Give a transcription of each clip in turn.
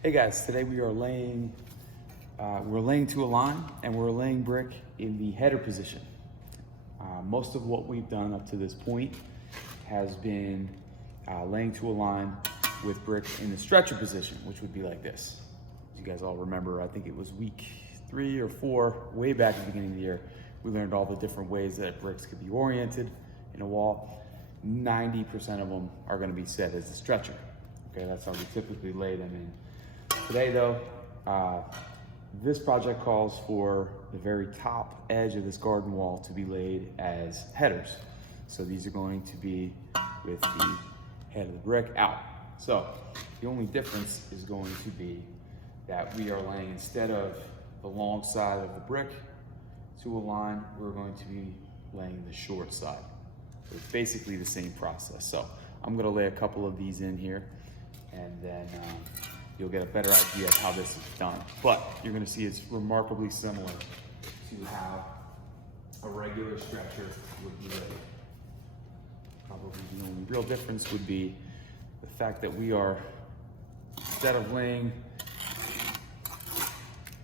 Hey guys, today we are laying, we're laying to a line and we're laying brick in the header position. Most of what we've done up to this point has been laying to a line with brick in the stretcher position, which would be like this. As you guys all remember, I think it was week 3 or 4, way back at the beginning of the year, we learned all the different ways that bricks could be oriented in a wall. 90% of them are gonna be set as a stretcher. Okay, that's how we typically lay them in. Today though, this project calls for the very top edge of this garden wall to be laid as headers. So these are going to be with the head of the brick out. So the only difference is going to be that we are laying, instead of the long side of the brick to a line, we're going to be laying the short side. So it's basically the same process. So I'm gonna lay a couple of these in here, and then you'll get a better idea of how this is done. But you're gonna see it's remarkably similar to how a regular stretcher would be laid. Probably the only real difference would be the fact that we are, instead of laying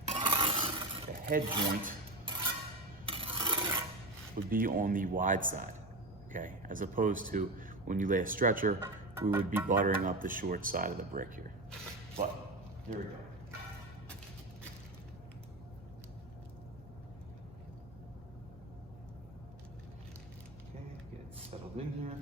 the head joint, would be on the wide side, okay? As opposed to when you lay a stretcher, we would be buttering up the short side of the brick here. But here we go. Okay, get it settled in here.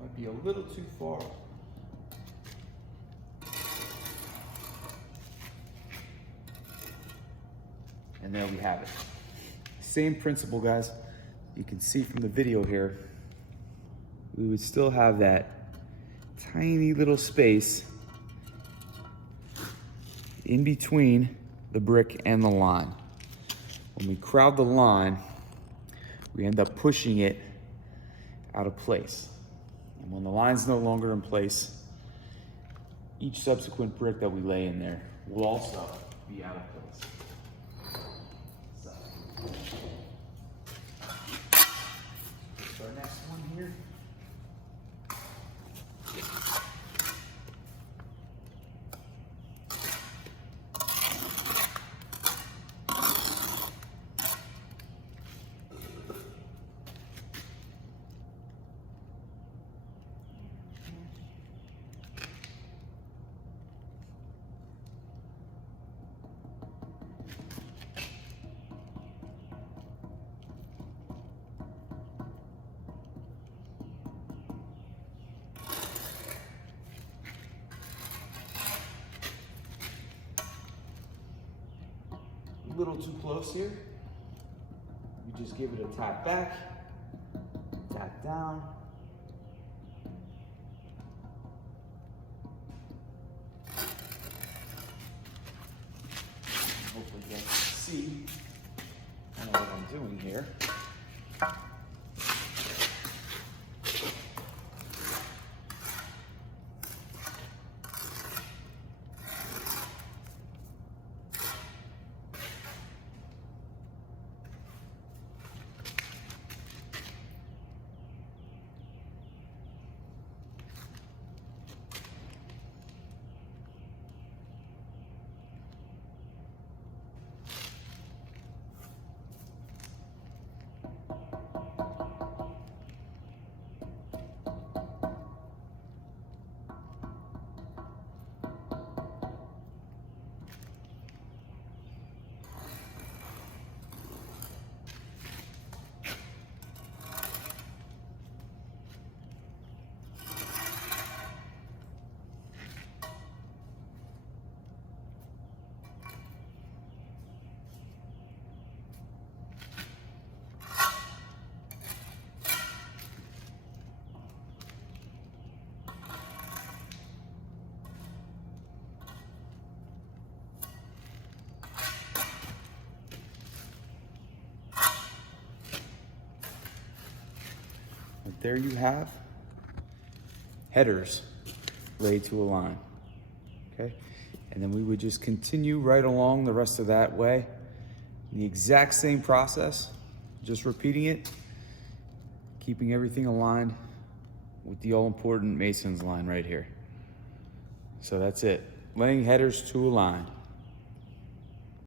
Might be a little too far. And there we have it. Same principle, guys. You can see from the video here, we would still have that tiny little space in between the brick and the line. When we crowd the line, we end up pushing it out of place. And when the line's no longer in place, each subsequent brick that we lay in there will also be out of place. So, our next one here. A little too close here. You just give it a tap back, tap down. Hopefully you guys can see kind of what I'm doing here. there you have headers laid to a line, okay? And then we would just continue right along the rest of that way. The exact same process, just repeating it, keeping everything aligned with the all-important Mason's line right here. So that's it, laying headers to a line.